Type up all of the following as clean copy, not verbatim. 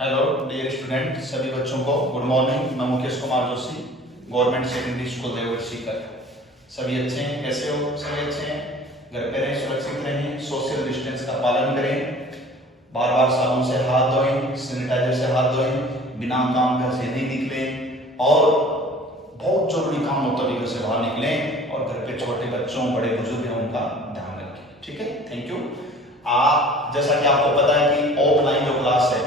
Hello dear student, सभी बच्चों को गुड मॉर्निंग। मैं Mukesh Kumar Joshi, government secondary school Devgarh Sikar. सभी अच्छे हैं? कैसे हो? सभी अच्छे हैं? घर पे रहें, सुरक्षित रहें, सोशल डिस्टेंस का पालन करें, बार बार साबुन से हाथ धोएं, सैनिटाइजर से हाथ धोएं, बिना काम घर से नहीं निकलें और बहुत जरूरी काम हो तो घर से बाहर निकलें और घर पे छोटे बच्चों बड़े बुजुर्ग हैं उनका ध्यान रखें। ठीक है, थैंक यू। आप जैसा कि आपको पता है कि ऑफलाइन जो क्लास है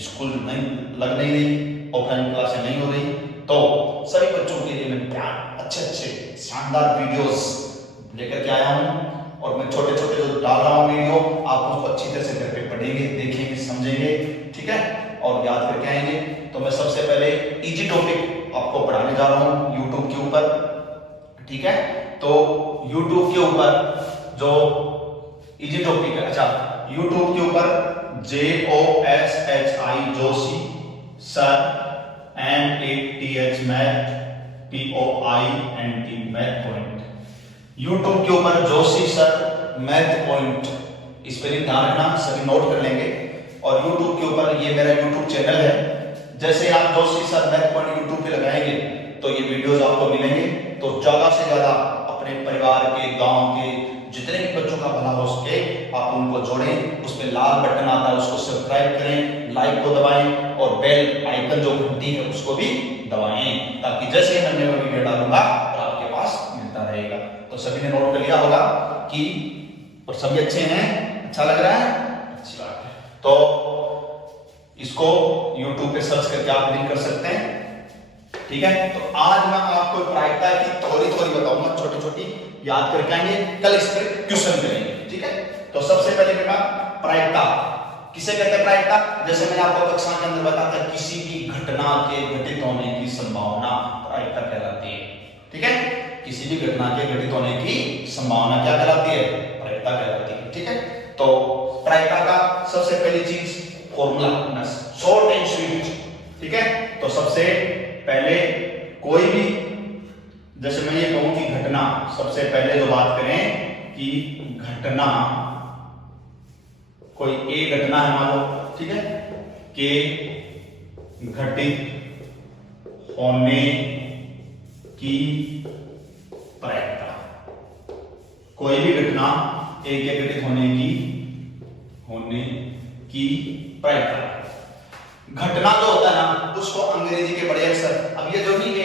स्कूल नहीं लग नहीं रही, ऑफलाइन क्लासें नहीं हो रही, तो सभी बच्चों के लिए मैं अच्छे अच्छे शानदार वीडियोस लेकर के आया हूं और मैं छोटे छोटे जो डाल रहा हूं वीडियो, आप उसको अच्छी तरह से घर पे पढ़ेंगे, देखेंगे, समझेंगे, ठीक है, और याद करके आएंगे। तो मैं सबसे पहले इजी टॉपिक आपको पढ़ाने जा रहा हूं यूट्यूब के ऊपर, ठीक है। तो यूट्यूब के ऊपर जो इजी टॉपिक है, अच्छा, यूट्यूब के ऊपर JOSHI Joshi sir, MATH math, POINT math point, YouTube के ऊपर जोशी सर मैथ पॉइंट, इस पर ध्यान रखना, सभी नोट कर लेंगे। और यूट्यूब के ऊपर ये मेरा यूट्यूब चैनल है, जैसे आप Joshi sir math point YouTube पे लगाएंगे तो ये वीडियोस आपको मिलेंगे। तो ज्यादा से ज्यादा अपने परिवार के, गांव के जितने भी बच्चों का भला हो सके आप उनको जोड़ें। उस पर लाल बटन आता है, उसको सब्सक्राइब करें, लाइक को दबाएं और बेल आइकन जो घंटी है उसको भी दबाएं, ताकि जैसे मैं नया वीडियो डालूंगा तो आपके पास मिलता रहेगा। तो सभी ने नोट कर लिया होगा कि, और सभी अच्छे हैं, अच्छा लग रहा है, अच्छी बात है। तो इसको YouTube पे सर्च करके आप लिंक कर सकते हैं, ठीक है। तो आज मैं आपको प्रायिकता की थोड़ी थोड़ी बताऊंगा, छोटी छोटी याद करके आएंगे, कल इस पर क्वेश्चन करेंगे, ठीक है। तो सबसे पहले बेटा प्रायिकता किसे कहते हैं? प्रायिकता जैसे मैंने आपको कक्षा के अंदर बताया था, किसी भी घटना के घटित होने की संभावना प्रायिकता कहलाती है, ठीक है। किसी भी घटना के घटित होने की संभावना क्या कहलाती है? प्रायिकता कहलाती है, ठीक है। तो प्रायिकता का सबसे पहली चीज फॉर्मूला, शॉर्ट एंड स्वीट, ठीक है। तो सबसे पहले कोई भी, जैसे मैं ये कहूं कि घटना, सबसे पहले जो बात करें कि घटना, कोई एक घटना है मान लो, ठीक है, कि घटित होने की प्रायिकता, कोई भी घटना एक के घटित होने की प्रायिकता। घटना जो होता है ना, उसको अंग्रेजी के बड़े अक्षर, अब ये जो भी ए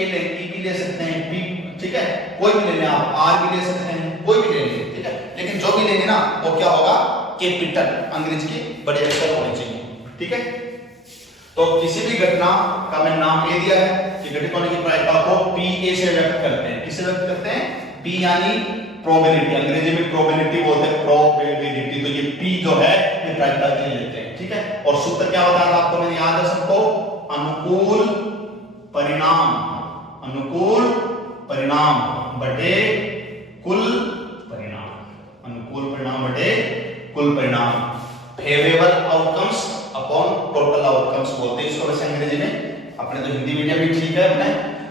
भी ले सकते हैं, बी, ठीक है, कोई भी ले लें आप, आर भी ले सकते हैं, कोई भी ले लें, ठीक है, लेकिन जो भी लेंगे ना वो क्या होगा? कैपिटल, अंग्रेजी के बड़े अक्षर होने चाहिए, ठीक है। तो किसी भी घटना का मैं नाम ये दिया है कि घटित होने की प्रायिकता को PA से व्यक्त करते हैं। किससे व्यक्त करते हैं? P यानी प्रोबेबिलिटी, अंग्रेजी में प्रोबेबिलिटी बोलते हैं, प्रोबेबिलिटी। तो ये P जो है ये प्रायिकता के लिए लेते हैं, ठीक है। और सूत्र क्या होता है आपको मैंने याद है सबको? अनुकूल परिणाम, अनुकूल परिणाम बटे कुल परिणाम, अनुकूल परिणाम बटे कुल परिणाम, favourable outcomes upon total outcomes बोलते हैं इसको वैसे अंग्रेजी में, अपने तो हिंदी मीडियम भी ठीक है अपने,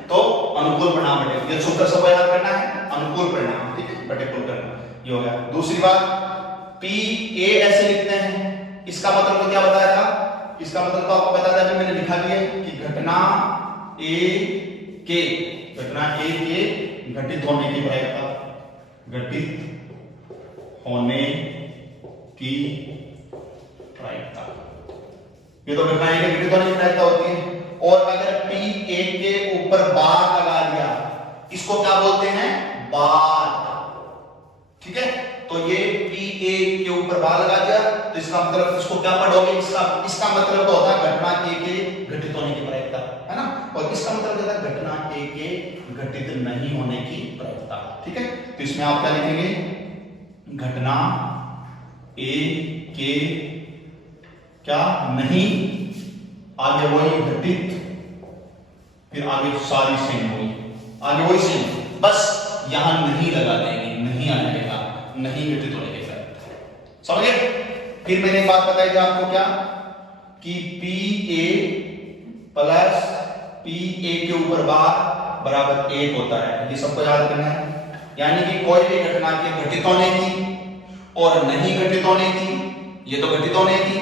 तो अनुकूल परिणाम बटे, ये सूत्र सबको याद करना है, अनुकूल परिणाम, ठीक है, बटे कुल परिणाम, ये हो गया। दूसरी बात, PA ऐसे लिखते हैं, इसका मतलब तो क्या बताया था? इसका मतलब तो आपको बता दिया, अभी मैंने लिखा दिया कि घटना A के, घटना A के घटित होने की प्रायिकता, घटित होने की प्रायिकता, ये तो घटना A के घटित होने की प्रायिकता होती है। और अगर PA के ऊपर बार लगा दिया, इसको क्या बोलते हैं? बार, ठीक है। तो ये PA के ऊपर बार लगा दिया तो इसका मतलब, इसको क्या पढ़ोगे? इसका मतलब तो होता है घटना A के घटित होने की प्रायिकता, है ना। और इसका मतलब होता है घटना A के घटित नहीं होने की प्रायिकता, ठीक है। तो इसमें आप क्या लिखेंगे? घटना A के क्या नहीं, आगे वही घटित, फिर आगे सारी सेम हुई, आगे वही सेम, बस यहां नहीं लगा देंगे, नहीं आ जाएगा, नहीं घटित होने के साथ, समझे। फिर मैंने एक बात बताई थी आपको, क्या कि PA प्लस PA के ऊपर बार बराबर 1 होता है, ये सबको याद करना है। यानी कि कोई भी घटना के घटित होने की और नहीं घटित होने की, ये तो घटित होने की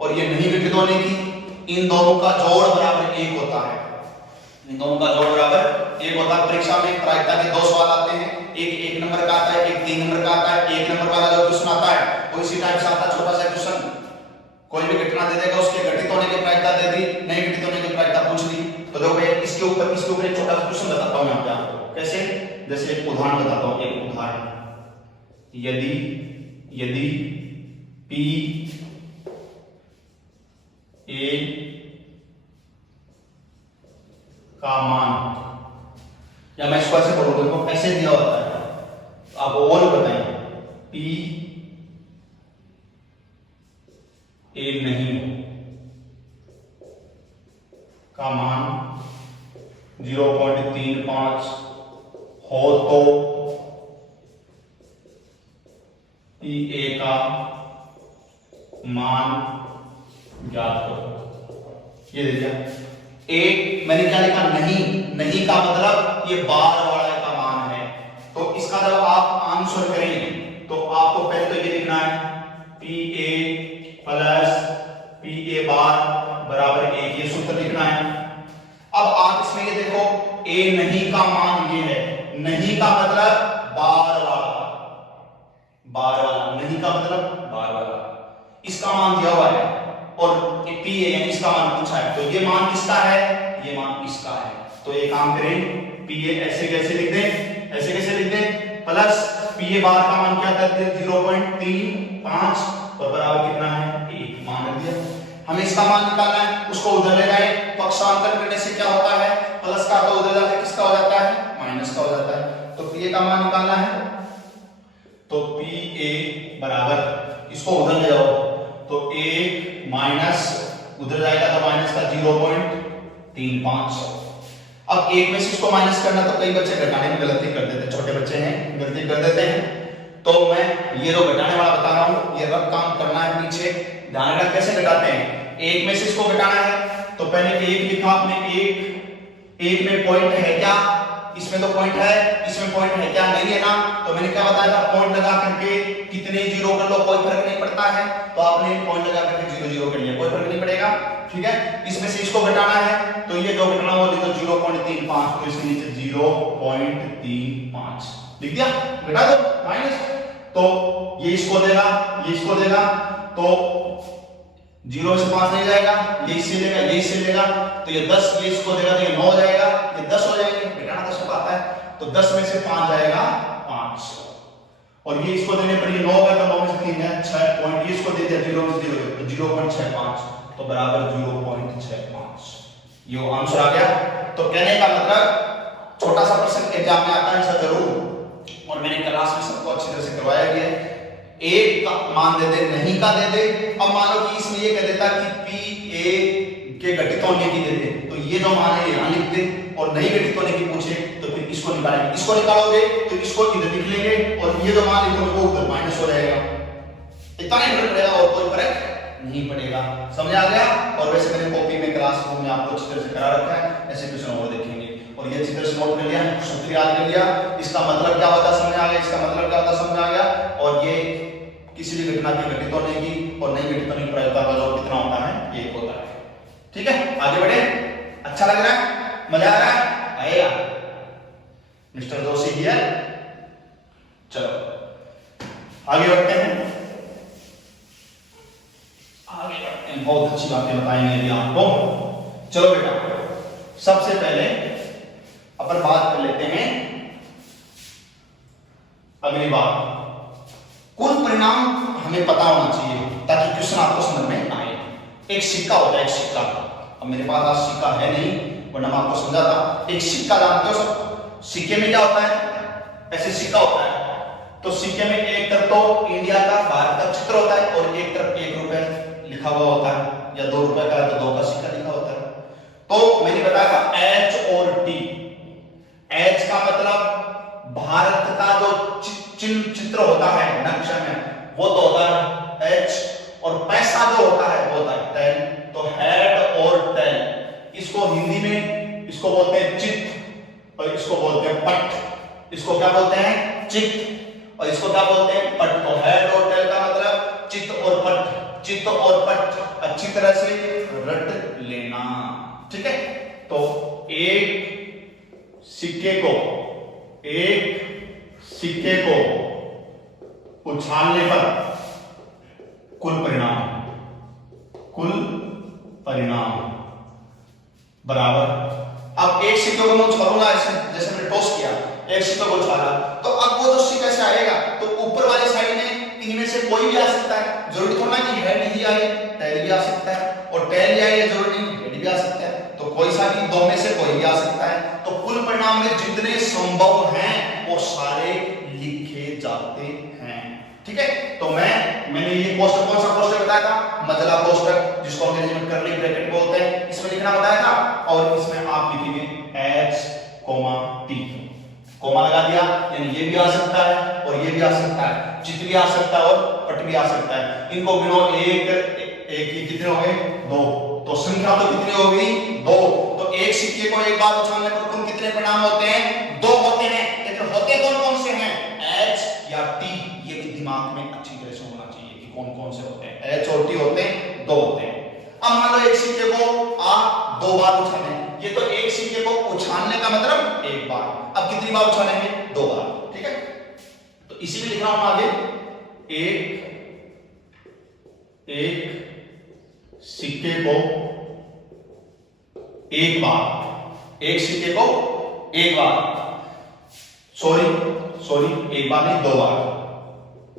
और ये नहीं घटित होने की, इन दोनों का जोड़ बराबर 1 होता है। इन दोनों का जोड़ बराबर 1 होता है। परीक्षा में प्रायिकता के 2 सवाल आते हैं, एक 1 नंबर का आता है, एक 3 नंबर का आता है। 1 नंबर वाला जो क्वेश्चन आता है वो इसी टाइप से आता है, छोटा सा क्वेश्चन, कोई भी घटना दे देगा, उसके घटित होने की प्रायिकता दे दी, नहीं घटित होने की प्रायिकता पूछ ली। तो देखो इसके ऊपर एक छोटा सा क्वेश्चन बताता हूं मैं आपको, कैसे, जैसे एक उदाहरण बताता हूं, एक उदाहरण, यदि P A का मान, या मैं इसको ऐसे बोलूंगा, देखो ऐसे दिया होता है, आप और बताएं, P A नहीं का मान 0.35 हो तो PA का मान ज्ञात करो। ये दे दिया। एक मैंने क्या लिखा, नहीं का मतलब ये बार वाला का मान है। तो इसका जब आप आंसर करें तो आपको पहले तो ये लिखना है PA प्लस PA बार बराबर 1, ये सूत्र लिखना है। अब आप इसमें ये देखो, A नहीं का मान ये है, नहीं का मतलब बार वाला, नहीं का मतलब बार वाला, इसका मान दिया हुआ है और PA यानी इसका मान पूछा है, तो ये मान किसका है, ये मान इसका है। तो ये काम करें, PA ऐसे कैसे लिख दें, प्लस PA बार का मान क्या करते हैं 0.35 और बराबर कितना है 1, मान रख दिया। हमें इसका मान निकालना है, उसको उधर ले जाए, पक्षांतर करने से क्या होता है, प्लस का तो उधर जाके किसका हो जाता है, माइनस का हो जाता है। तो PA का मान निकालना है, तो PA बराबर, इसको उधर ले जाओ, तो 1 माइनस उधर जाएगा तो माइनस का 0.35। अब 1 में से इसको माइनस करना, तो कई बच्चे घटाने में गलती कर देते हैं, छोटे बच्चे हैं गलती कर देते हैं। तो मैं ये जो घटाने वाला बता रहा हूं, ये रफ काम करना है पीछे, ध्यान रखना कैसे घटाते हैं। 1 में से इसको घटाना है, तो पहले 1 लिखा आपने, 1 में पॉइंट है क्या, इसमें तो पॉइंट है, इसमें पॉइंट है क्या, नहीं है ना। तो मैंने क्या बताया था, पॉइंट लगा करके कितने जीरो कर लो कोई फर्क नहीं पड़ता है, तो आपने पॉइंट लगा करके 0 0 कर लिया, कोई फर्क नहीं पड़ेगा, ठीक है। इसमें से इसको घटाना है, तो ये जो घटाना वो लिखो 0.35, तो इसके नीचे 0.35 लिख दिया, घटा दो माइनस, तो ये इसको देगा, ये इसको देगा, तो 0 से 5 नहीं जाएगा, ये इससे लेगा, ये इससे लेगा, तो ये 10, ये इसको देगा तो ये 9 हो जाएगा, ये 10 हो जाएंगे, घटाना 10 में आता है, तो 10 में से 5 जाएगा 5, और ये इसको देने पर ये 9 होगा, तो 9 में से 3 है 6 पॉइंट, ये इसको दे दिया 0 में से 0, तो 0.65, तो बराबर 0.65, ये आंसर आ गया। तो कहने का मतलब छोटा सा प्रश्न एग्जाम में आता है ऐसा जरूर, और मैंने क्लास में सबको अच्छी तरह से करवाया गया है। एक का मान दे दे, नहीं का दे दे। अब मान लो कि इसमें ये कह देता कि PA के घटित होने की दे दे, तो ये जो मान है यहां लिख दे, और नहीं घटित होने की पूछे तो फिर इसको निकालेंगे, इसको निकालोगे तो इसको इधर लिख लेंगे, और ये जो मान लिखोगे वो उधर माइनस हो जाएगा, इतना ही फर्क पड़ेगा और कोई फर्क नहीं पड़ेगा। समझ आ गया। और वैसे मैंने कॉपी में क्लासरूम में आपको अच्छी तरह से करा रखा है, ऐसे क्वेश्चन और देखेंगे, और ये अच्छी तरह से नोट कर लिया, सूत्र याद कर लिया, इसका मतलब क्या होता है समझ आ गया, इसका मतलब क्या होता है समझ आ गया, और ये किसी भी घटना की घटित होने की और नहीं घटित होने की प्रायिकता का जो कितना होता है 1 होता है। ठीक है, आगे बढ़े, अच्छा लग रहा है, मजा आ रहा है, आएगा मिस्टर जोशी हियर। चलो आगे बढ़ते हैं, बहुत अच्छी बातें बताएंगे अभी आपको। चलो बेटा, सबसे पहले अपन बात कर लेते हैं अगली बात, कुल परिणाम हमें पता होना चाहिए ताकि क्वेश्चन आपको समझ में आए। एक सिक्का होता है, एक सिक्का, अब मेरे पास आज सिक्का है नहीं, वरना मैं आपको समझाता। एक सिक्का जानते हो सब, सिक्के में क्या होता है, ऐसे सिक्का होता है, तो सिक्के में एक तरफ तो इंडिया का, भारत का चित्र होता है, और एक तरफ 1 रुपए लिखा हुआ होता है, या 2 रुपए का है तो 2 का सिक्का लिखा होता है। तो मैंने बताया था H और T, H का मतलब भारत का जो चित्र होता है नक्शे में, वो तो होता है H, और पैसा जो होता है वो होता है टेल। तो हेड और टेल, इसको हिंदी में इसको बोलते हैं चित्त, और इसको बोलते हैं पट। इसको क्या बोलते हैं, चित्त, और इसको क्या बोलते हैं, पट। तो हेड और टेल का मतलब चित्त और पट, चित्त और पट अच्छी तरह से रट ठीक है, तो एक सिक्के को उछालने पर कुल परिणाम बराबर। अब एक सिक्के को मैं उछालूंगा ऐसे, जैसे मैंने टॉस किया, एक सिक्के को उछाला, तो अब वो जो सिक्का से आएगा तो ऊपर वाली साइड में इनमें से कोई भी आ सकता है, जरूरी थोड़ा ना कि हेड ही आए, टेल भी आ सकता है, और टेल ही आए जरूरी नहीं हेड भी आ सकता है, तो कोई सा भी दो में से कोई भी आ सकता है। तो कुल परिणाम में जितने संभव हैं वो सारे लिखे जाते हैं, ठीक है। तो मैंने ये कोष्टक, कौन सा कोष्टक बताया था, मजला कोष्टक, जिसको अंग्रेजी में कर्ली ब्रैकेट बोलते हैं, इसमें लिखना बताया था, और इसमें आप लिखेंगे H, T, कोमा लगा दिया, यानी ये भी आ सकता है और ये भी आ सकता है, चित भी आ सकता है और पट भी आ सकता है। इनको गिनो, एक कितने हो गए, दो, तो संख्या तो कितनी हो गई, दो। तो एक सिक्के को एक बार उछालने पर कुल कितने परिणाम होते हैं, दो होते हैं, लेकिन होते कौन कौन से हैं, H या T, ये भी दिमाग में अच्छी तरह से होना चाहिए कि कौन कौन से होते हैं, H और T होते हैं, दो होते हैं। अब मान लो एक सिक्के को आप दो बार उछालें, ये तो एक सिक्के को उछालने का मतलब एक बार, अब कितनी बार उछालेंगे, दो बार, ठीक है। तो इसी में लिख रहा हूं आगे, एक सिक्के को एक बार, एक सिक्के को एक बार, सॉरी एक बार नहीं, दो बार,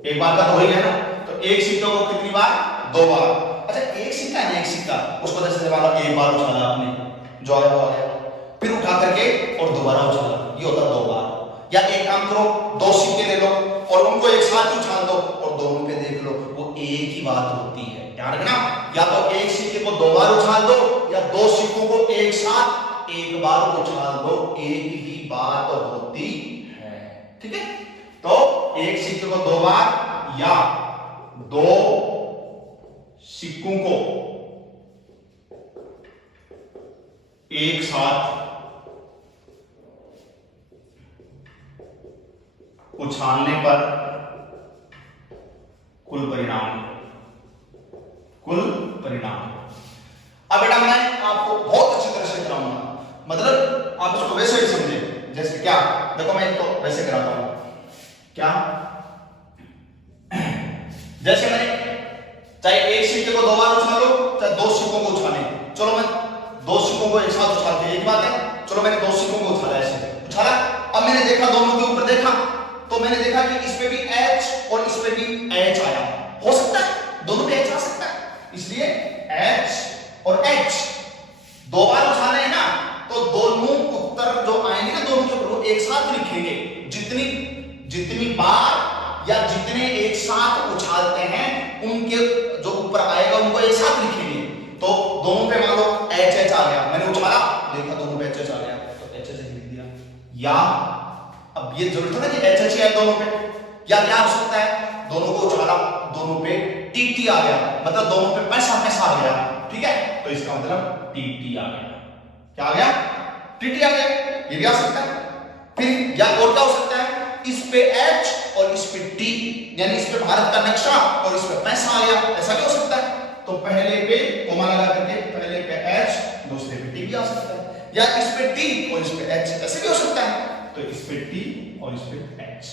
एक बार का तो वही है ना, तो एक सिक्के को कितनी बार, दो बार। अच्छा, एक सिक्का है ना, एक सिक्का, उसको जैसे वाला एक बार उछाला आपने, जो आया वो आ गया, फिर उठा करके और दोबारा उछाला, ये होता दो बार। या एक काम करो, दो सिक्के ले लो और उनको एक साथ उछाल दो और दोनों पे देख लो, वो एक ही बात होती है, ध्यान रखना। या तो एक सिक्के को दो बार उछाल दो, या दो सिक्कों को एक साथ एक बार उछाल दो, एक ही बात होती है, ठीक है। तो एक सिक्के को दो बार या दो सिक्कों को एक साथ उछालने पर कुल परिणाम। अब बेटा मैं आपको बहुत अच्छी तरह से कराऊंगा, मतलब आप इसको वैसे ही समझे, जैसे क्या, देखो मैं इसको वैसे कराता हूं, क्या, जैसे मैंने चाहे एक सिक्के को दो बार उछालो, चाहे दो सिक्कों को उछाले, चलो मैं दो सिक्कों को एक साथ उछालते हैं, एक बात है, चलो मैंने दो सिक्कों को उछाला, ऐसे उछाला, अब मैंने देखा दोनों के ऊपर देखा, तो मैंने देखा कि इस पे भी H और इस पे भी H आया, हो सकता है दोनों पे H आ सकता है, इसलिए H और H दो बार उछाले हैं ना, तो दोनों उत्तर जो आएंगे ना दोनों के ऊपर एक साथ लिखेंगे, जितनी बार या जितने एक साथ उछालते हैं उनके जो ऊपर आएगा उनको एक साथ लिखेंगे। तो दोनों पे मान लो H आ गया, मैंने उछाला, देखा दोनों पे H आ गया, तो H लिख दिया। या अब ये जरूरत है ना कि H है दोनों पे, या क्या हो सकता है, दोनों को उछाला, दोनों पे TT आ गया, मतलब दोनों पे पैसा आ गया, ठीक है, तो इसका मतलब TT आ गया, क्या आ गया, TT आ गया, ये भी आ सकता है। फिर या और क्या हो सकता है, इस पे H और इस पे T, यानी इस पे भारत का नक्शा और इस पे पैसा आ गया, ऐसा क्या हो सकता है। तो पहले पे कोमा लगा करके पहले पे H, दूसरे पे T भी आ सकता है, या इस पे T और इस पे H, ऐसे भी हो सकता है। तो इस पे T और इस पे H,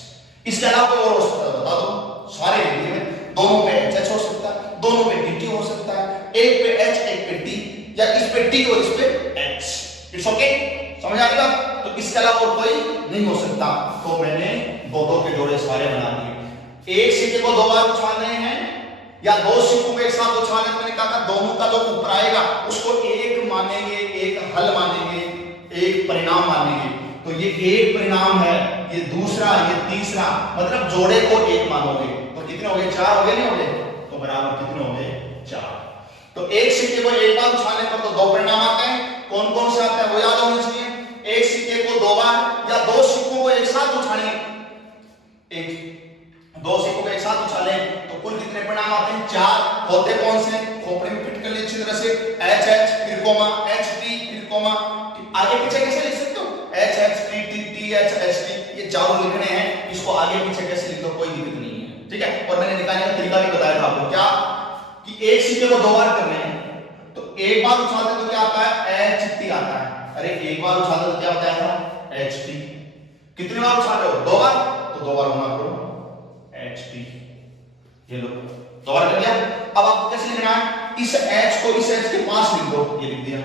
इसके अलावा कोई और हो सकता है, बता दो, सारे एरिया में दोनों पे HH हो सकता है, दोनों पे TT हो सकता है, एक पे H एक पे T, या इस पे T और इस पे H, इट्स ओके, समझ आ गई बात। तो इसके अलावा और कोई नहीं हो सकता। तो मैंने दो के जोड़े सारे बना दिए, एक सिक्के को दो बार उछालने हैं या दो सिक्कों को एक साथ उछालने, मैंने कहा दोनों का जो ऊपर आएगा उसको एक मानेंगे, एक हल मानेंगे, एक परिणाम मानेंगे। तो ये एक परिणाम है, ये दूसरा, ये तीसरा, मतलब जोड़े को एक मानोगे, तो कितने हो गए, चार हो गए, नहीं हो गए, तो बराबर कितने हो गए, चार। तो एक सिक्के को एक बार उछालने पर तो दो परिणाम आते हैं, कौन कौन से आते हैं वो याद होना चाहिए। एक सिक्के को दो बार या दो सिक्कों को एक साथ उछालें, दो सिक्कों को एक साथ उछाले तो कुल कितने परिणाम आते हैं, चार। होते कौन से, खोपड़ी में फिट कर लीजिए अच्छी तरह से, H फिर कोमा H T फिर कोमा, आगे पीछे कैसे लिख सकते हो, H T T T H H T, ये चारों लिखने हैं, इसको आगे पीछे कैसे लिख दो कोई दिक्कत नहीं है, ठीक है। और मैंने निकालने का तरीका भी बताया था आपको, क्या कि एक सिक्के को दो बार करने हैं, तो एक बार उछालते तो क्या आता है, एच टी आता है। अरे एक बार उछालते तो क्या बताया था, एच टी। कितनी बार उछाल रहे हो, 2 बार, तो 2 बार गुना करो एच टी। ये लो 2 बार कर दिया। अब आपको कैसे लिखना है, इस एच को इस एच के पास लिख दो, ये लिख दिया।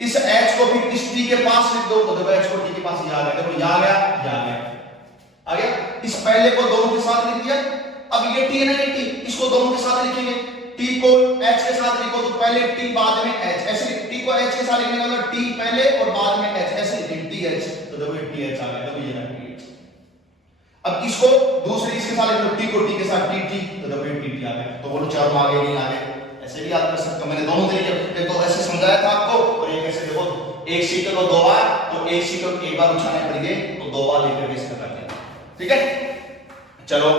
इस एच को फिर इस टी के पास लिख दो, तो देखो एच को टी के पास ये आ गया, देखो ये आ गया, ये आ गया, आ गया। इस पहले को दोनों के साथ लिख दिया। अब ये टी है ना, ये टी, इसको दोनों के साथ लिखेंगे। टी को एच के साथ लिखो तो पहले टी बाद में एच, ऐसे टी को एच के साथ लिखने का मतलब टी पहले और बाद में एच, ऐसे लिखेंगे टी एच। तो देखो ये टी एच आ गया, देखो ये ना टी एच। अब इसको दूसरी इसके साथ लिख लो, टी को टी के साथ टी टी, तो देखो ये टी टी आ गया। तो बोलो चारों आगे नहीं आ गए, ऐसे भी याद कर सकते हो। मैंने दोनों तरीके तो ऐसे समझाया था आपको, और एक ऐसे देखो, एक सिक्के को 2 बार, तो एक सिक्के को 1 बार उछालने पड़ेंगे, तो 2 बार लेकर के इसका कर दिया। ठीक है, चलो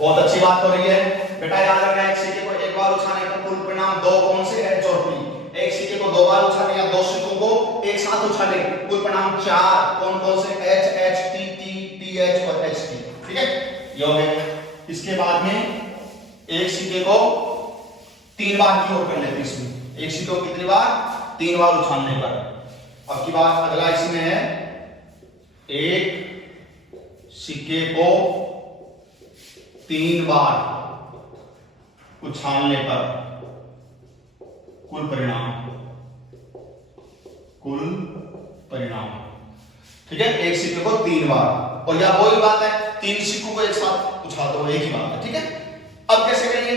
बहुत अच्छी बात हो रही है बेटा। याद रखना, एक सिक्के को 1 बार उछालने का कुल परिणाम 2 कौन से, एच और टी। एक सिक्के को 2 बार उछालने या 2 सिक्कों को एक साथ उछाले, कुल परिणाम 4 कौन कौन से, H H T T T H और एच टी। ठीक है, ये हो गया। इसके बाद में एक सिक्के को 3 बार की ओर कर लेते हैं। इसमें एक सिक्के को कितनी बार, 3 बार उछालने पर। अब की बात अगला इसमें है, एक सिक्के को 3 बार उछालने पर कुल परिणाम, कुल परिणाम। ठीक है, एक सिक्के को 3 बार, और यह वही बात है 3 सिक्कों को एक साथ उछाल दो, एक ही बात है। ठीक है, अब कैसे करेंगे,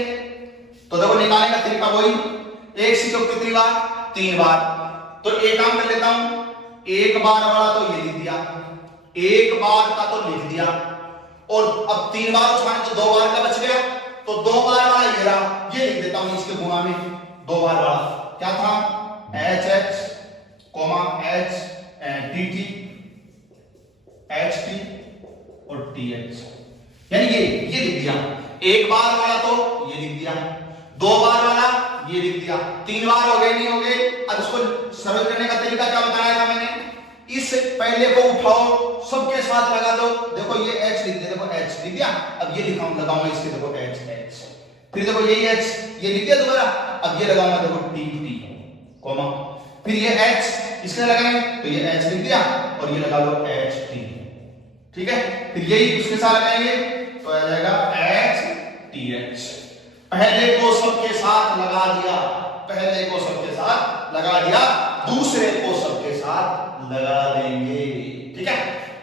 तो देखो निकालने का तरीका वही, एक सिक्के को कितनी बार, 3 बार। तो एक काम कर लेता हूं, 1 बार वाला तो ये लिख दिया, 1 बार का तो लिख दिया, और अब 3 बार उछाले तो 2 बार का बच गया, तो 2 बार वाला ये रहा, ये लिख देता हूं इसके गुणा में। 2 बार वाला क्या था, H H H T T, H T और टी एच, यानी ये लिख दिया। 1 बार वाला तो ये लिख दिया, 2 बार वाला ये लिख दिया, 3 बार हो गए, नहीं हो गए। अब इसको सरल करने का तरीका क्या बताया था मैंने, इस पहले को उठाओ, सबके साथ लगा दो, देखो ये एच लिख दिया, देखो एच लिख दिया। अब ये लगाऊंगा इसके, देखो एच एच, फिर देखो यही एच, ये लिख दिया दोबारा। अब ये लगाऊंगा, देखो टी टी कॉमा, फिर ये एच इसके लगाएंगे, तो ये एच लिख दिया, और ये लगा लो एच टी। ठीक है, फिर यही उसके साथ लगाएंगे, तो आ जाएगा एच टी एच। पहले को सबके साथ लगा दिया, पहले को सबके साथ लगा दिया, दूसरे को सबके साथ लगा देंगे। ठीक है,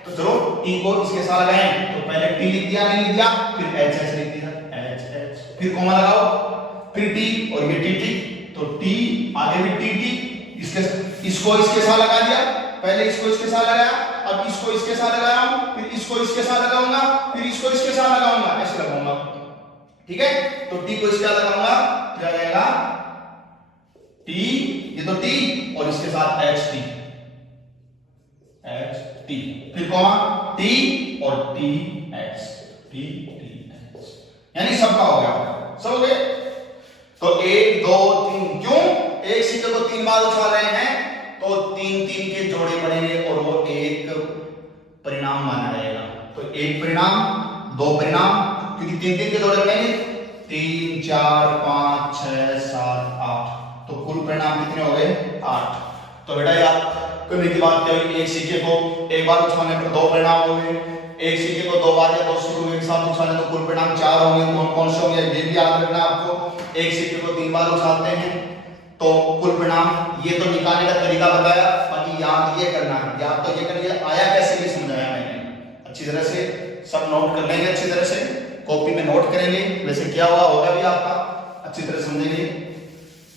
तो चलो टी को इसके साथ लगाएं, तो पहले टी लिख दिया, नहीं लिख दिया, फिर एच एच लिख दिया, एच एच, फिर कोमा लगाओ, फिर टी और ये टी टी, तो टी आगे भी टी टी, इसको इसके साथ लगा दिया, पहले इसको इसके साथ लगाया, अब इसको इसके साथ लगा रहा हूं, फिर इसको इसके साथ लगाऊंगा, फिर इसको इसके साथ लगाऊंगा, ऐसे लगाऊंगा। ठीक है, तो टी को इसके साथ लगाऊंगा, क्या रहेगा टी, ये तो टी और इसके साथ एच टी, एच टी, फिर कॉमा टी और T H, T T H, यानी सबका हो गया, सब हो गए। तो 1 2 3, क्यों, एक सिक्के को 3 बार उछाल रहे हैं, तो 3 3 के जोड़े बनेंगे और वो एक परिणाम माना जाएगा। तो एक परिणाम, 2 परिणाम, क्योंकि 3 3 के जोड़े बनेंगे, 3 4 5 6 7 8, तो कुल परिणाम कितने हो गए, 8। तो बेटा याद करने की बात क्या हुई, एक सिक्के को 1 बार उछालने पर 2 परिणाम हो गए, एक सिक्के को 2 बार या 2 सिक्कों को एक साथ उछालने तो कुल परिणाम 4 होंगे। कौन कौन से होंगे ये भी याद रखना आपको। एक सिक्के को 3 बार उछालते हैं तो कुल परिणाम, ये तो निकालने का तरीका बताया, बाकी याद ये करना है, याद तो ये करिए, आया कैसे ये समझाया मैंने, अच्छी तरह से सब नोट कर लेंगे, अच्छी तरह से कॉपी में नोट करेंगे, वैसे क्या हुआ होगा भी आपका, अच्छी तरह समझेंगे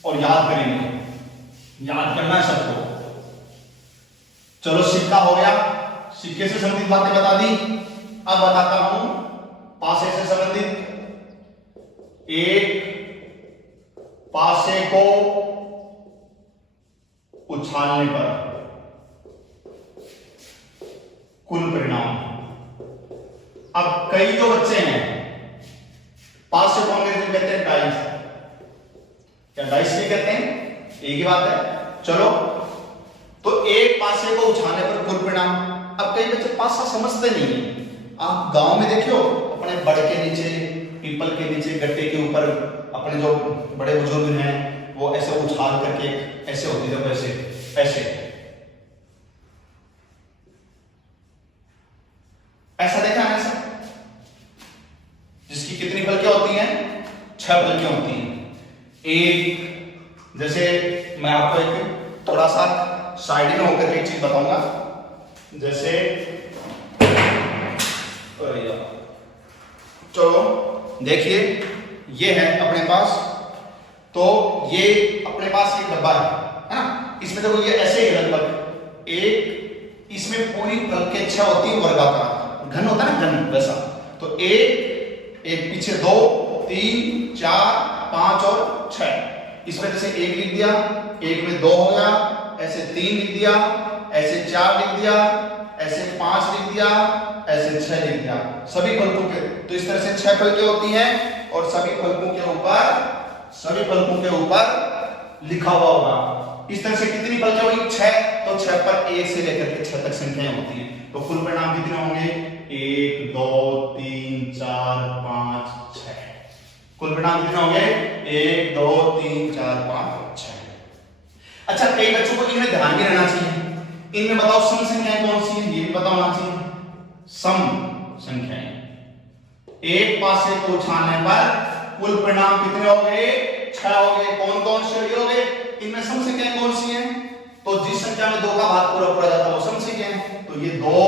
और याद करेंगे, याद करना है सबको। चलो सिक्का हो गया, सिक्के से संबंधित बातें बता दी। अब बताता हूं पासे से संबंधित। एक पासे को उछालने पर कुल परिणाम। अब कई जो बच्चे हैं पासे को अंग्रेजी में कहते हैं डाइस, क्या डाइस नहीं कहते हैं, एक ही बात है। चलो तो एक पासे को उछालने पर कुल परिणाम। अब कई बच्चे पासा समझते नहीं है। आप गांव में देखियो, अपने बड़ के नीचे, पीपल के नीचे, गट्टे के ऊपर अपने जो बड़े बुजुर्ग हैं वो ऐसे उछाल करके ऐसे होती है, ऐसे ऐसे ऐसा देखा है ऐसा, जिसकी कितनी फलकियां होती हैं? 6 फलकियां होती हैं। एक जैसे मैं आपको एक थोड़ा सा साइड में होकर एक चीज बताऊंगा, जैसे चलो देखिए ये है अपने पास, तो ये अपने पास एक डब्बा है ना, इसमें देखो ये ऐसे ही लगभग एक, इसमें पूरी फलकें 6 होती है वर्गाकार, घन होता है ना घन वैसा, तो एक पीछे 2 3 4 5 और 6, इसमें जैसे एक लिख दिया, एक में 2 हो गया, ऐसे 3 लिख दिया, ऐसे 4 लिख दिया, ऐसे 5 लिख दिया, ऐसे 6 लिख दिया, सभी फलकों के। तो इस तरह से 6 फलकें होती हैं और सभी फलकों के ऊपर लिखा हुआ होगा। इस तरह से कितनी फलकें हुई? 6, तो 6 पर 1 से लेकर के 6 तक संख्याएं होती हैं, तो कुल परिणाम कितने होंगे? 1 2 3 4 5 6, कुल परिणाम कितने होंगे? 1 2 3 4 5 6। अच्छा, कई बच्चों को इनमें ध्यान भी रहना चाहिए, इनमें बताओ सम संख्याएं कौन सी है, ये भी पता होना चाहिए। सम संख्याएं, एक पासे को उछालने पर कुल परिणाम कितने हो गए? 6 हो गए। कौन कौन से हो गए? इनमें सम संख्याएं कौन सी हैं? तो जिस संख्या में 2 का भाग पूरा जाता है वो सम संख्या है, तो ये 2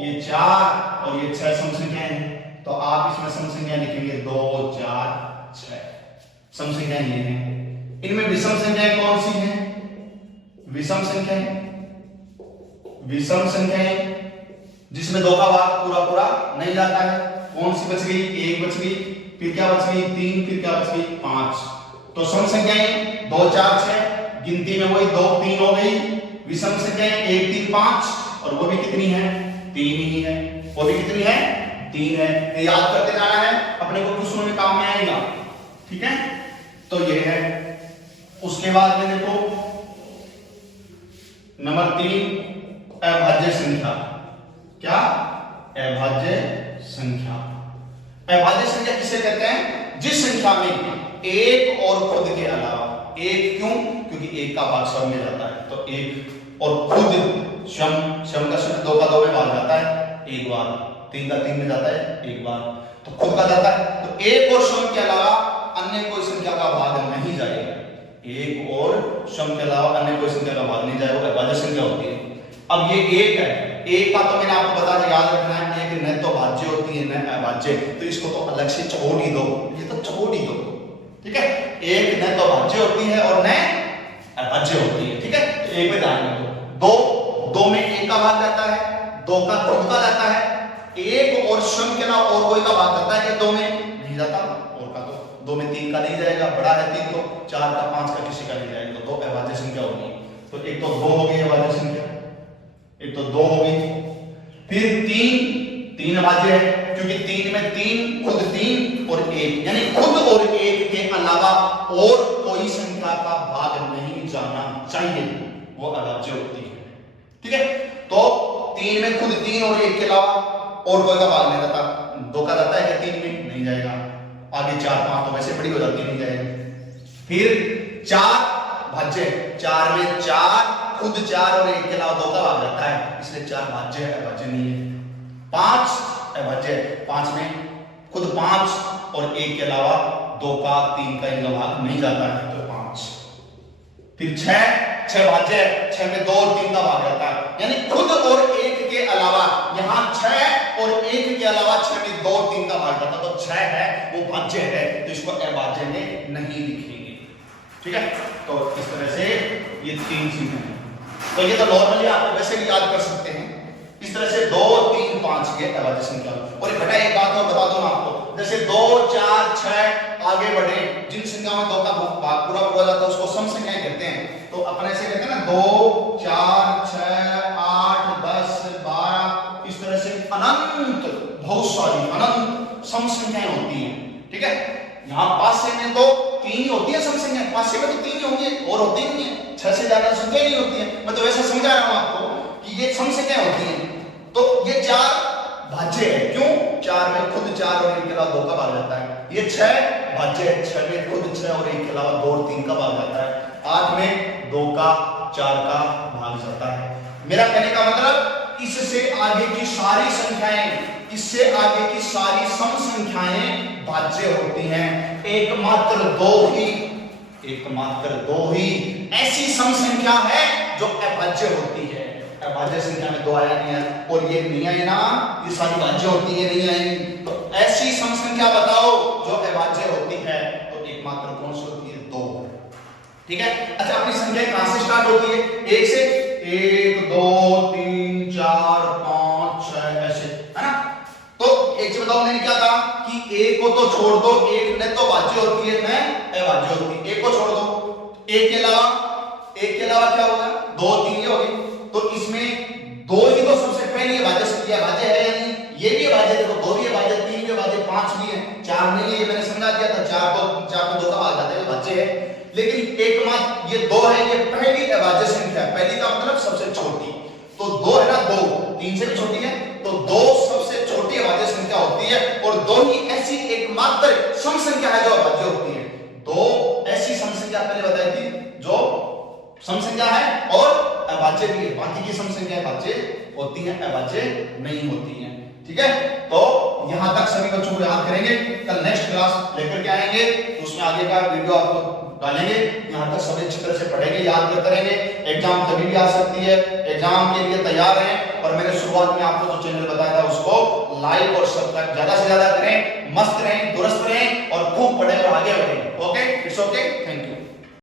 ये 4 और ये 6 सम संख्याएं हैं, तो आप इसमें सम संख्या लिखेंगे 2 4 6, सम संख्याएं ये हैं। इनमें विषम संख्याएं कौन सी हैं? विषम संख्याएं जिसमें 2 का भाग पूरा नहीं जाता है, कौन सी बच गई? 1 बच गई, फिर क्या बच गई? 3, फिर क्या बच गई? 5। तो सम संख्याएं 2 4 6, गिनती में वही 2 3 हो गई। विषम संख्याएं 1 3 5, और वो भी कितनी है? 3 ही है, वो भी कितनी है? 3 है। ये याद करते जाना है, अपने को क्वेश्चनों में काम में आएगा, ठीक है। तो ये है। उसके बाद में देखो नंबर 3 अभाज्य संख्या। क्या? अभाज्य संख्या। अभाज्य संख्या किसे कहते हैं? जिस संख्या में एक और खुद के अलावा, एक क्यों? क्योंकि एक का भाग सब में जाता है, तो एक और खुद शम का शब्द 2 का 2 में भाग जाता है एक बार, 3 का 3 में जाता है एक बार, तो खुद का जाता है, तो एक और शम के अलावा अन्य कोई संख्या का भाग नहीं जाएगा। एक और शम के अलावा अन्य कोई संख्या का भाग नहीं जाएगा, अभाज्य संख्या होती है। अब ये एक है, एक का तो मैंने आपको बता दिया, याद रखना है, एक न तो भाज्य होती है न अभाज्य, तो इसको तो अलग से छोड़ ही दो, ये तो छोड़ ही दो, ठीक है। एक न तो भाज्य होती है और न अभाज्य होती है, ठीक है। तो एक में ध्यान दो, दो में एक का भाग जाता है, 2 का खुद का जाता है, एक और शम के अलावा और कोई का भाग जाता है, 2 में नहीं जाता, और का तो 2 में 3 का नहीं जाएगा, बड़ा है 3, तो 4 का 5 का किसी का नहीं जाएगा, तो 2 अभाज्य संख्या होगी। तो एक तो 2 हो गई अभाज्य संख्या, एक तो 2 हो गई, फिर 3 अभाज्य है, क्योंकि 3 में 3 खुद 3 और 1, यानी खुद और 1 के अलावा और कोई संख्या का भाग नहीं जाना चाहिए, वो अभाज्य होती है, ठीक है। तो 3 में खुद 3 और 1 के अलावा और कोई का भाग नहीं जाता, 2 का जाता है क्या? 3 में नहीं जाएगा, आगे 4 5 तो वैसे बड़ी हो जाती है, नहीं जाएगा। फिर 4 भाज्य, 4 में 4 खुद 4 और 1 के अलावा 2 का भाग जाता है, इसलिए 4 भाज्य है, अभाज्य नहीं है। 5 अभाज्य, 5 में खुद 5 और 1 के अलावा 2 का 3 का इनका भाग नहीं जाता है, तो 5। फिर 6 भाज्य, 6 में 2 और 3 का भाग जाता है, यानी खुद और 1 के अलावा, यहां 6 और 1 के अलावा 6 में 2 और 3 का भाग जाता है, तो 6 है वो भाज्य है, तो इसको अभाज्य में नहीं लिखेंगे, ठीक है। तो इस तरह से ये 3 चीजें हैं, तो ये तो नॉर्मली आप वैसे भी याद कर सकते हैं, इस तरह से 2 3 5 के अभाज्य संख्या। और बेटा एक बात और बता दूं आपको, जैसे 2 4 6 आगे बढ़े, जिन संख्या में 2 का भाग पूरा जाता है उसको सम संख्याएं कहते हैं, तो अपने से कहते हैं ना 2 4 6 8 10 12, इस तरह से अनंत, बहुत सारी अनंत सम संख्याएं होती हैं, ठीक है। यहाँ पासे में तो 3 ही होती है सम संख्या, पासे में तो 3 ही होंगे और होती नहीं है, 6 से ज्यादा संख्या नहीं होती है, मैं तो वैसे समझा रहा हूं आपको कि ये सम संख्या होती है। तो ये 4 भाज्य है, क्यों? 4 में खुद 4 और 1 के अलावा 2 का भाग जाता है, ये 6 भाज्य 6 में खुद 6 और 1 के अलावा 2 और 3 का भाग जाता है, 8 में 2 का 4 का भाग जाता है। मेरा कहने का मतलब इससे आगे की सारी संख्याएं, इससे आगे की सारी सम संख्याएं भाज्य होती हैं। एकमात्र दो ही ऐसी सम संख्या है जो अभाज्य होती है। अभाज्य संख्या में 2 आया नहीं है और ये नहीं आई ना, ये सारी भाज्य होती है, नहीं आई। तो ऐसी सम संख्या बताओ जो अभाज्य होती है, तो एकमात्र कौन सी होती है? 2। ठीक है। अच्छा, अपनी संख्या कहां से स्टार्ट होती है? 1 से। 1 2 3 4 5 6 ऐसे, है ना। तो एक चीज बताओ, मैंने क्या कहा कि 1 को तो छोड़ दो, 1 ने तो भाज्य होती है, मैं अभाज्य होती है। 1 को छोड़ दो, 1 के अलावा क्या होगा? 2 3 ये हो गई। तो इसमें 2 ही तो सबसे पहली भाज्य संख्या, भाज्य है या नहीं? ये भी भाज्य, देखो 2 भी भाज्य, 3 भी भाज्य, 5 भी है, 4 नहीं है, ये मैंने समझा दिया था। 4 तो 2 का भाग जाता है, भाज्य है। लेकिन एकमात्र ये 2 है, ये पहली अभाज्य संख्या है। पहली का मतलब सबसे छोटी, तो 2 है ना, 2 3 से भी छोटी है, तो 2 सबसे छोटी अभाज्य संख्या होती है। और 2 ही ऐसी एकमात्र सम संख्या है जो अभाज्य होती है। 2 ऐसी सम संख्या पहले बताई थी जो सम संख्या है और अभाज्य भी है। बाकी की सम संख्याएं भाज्य होती हैं, अभाज्य नहीं होती हैं। ठीक है, तो यहां तक सभी बच्चों को याद करेंगे। कल नेक्स्ट क्लास लेकर के आएंगे, तो उसमें आगे का वीडियो आपको डालेंगे। यहां तक सभी अच्छी तरह से पढ़ेंगे, याद करते रहेंगे। एग्जाम कभी भी आ सकती है, एग्जाम के लिए तैयार रहें। और मैंने शुरुआत में आपको जो चैनल बताया था उसको लाइक और सब्सक्राइब ज्यादा से ज्यादा करें। मस्त रहें, दुरुस्त रहें और खूब पढ़ें और आगे बढ़ें। Okay, it's okay, thank you.